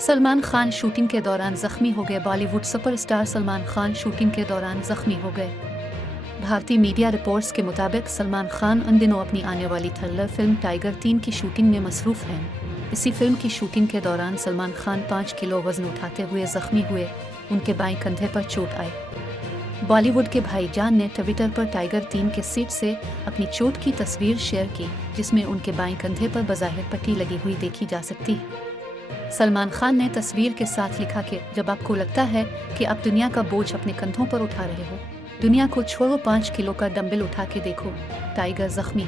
Salman Khan shooting के दौरान जख्मी हो गए। बॉलीवुड सुपरस्टार सलमान खान शूटिंग के दौरान जख्मी हो गए। भारतीय मीडिया रिपोर्ट्स के मुताबिक सलमान खान उन दिनों अपनी आने वाली थ्रिलर फिल्म टाइगर 3 की शूटिंग में मसरूफ हैं। इसी फिल्म की शूटिंग के दौरान सलमान खान 5 किलो वजन उठाते हुए जख्मी हुए। उनके बाएं कंधे पर चोट आई। बॉलीवुड के भाईजान ने ट्विटर पर टाइगर 3 के सेट से अपनी चोट की तस्वीर शेयर की, जिसमें उनके बाएं कंधे पर बज़ाहिर पट्टी लगी हुई देखी जा सकती है। सलमान खान ने तस्वीर के साथ लिखा कि जब आपको लगता है कि आप दुनिया का बोझ अपने कंधों पर उठा रहे हो, दुनिया को छोड़ो, 5 किलो का डंबल उठा के देखो, टाइगर जख्मी।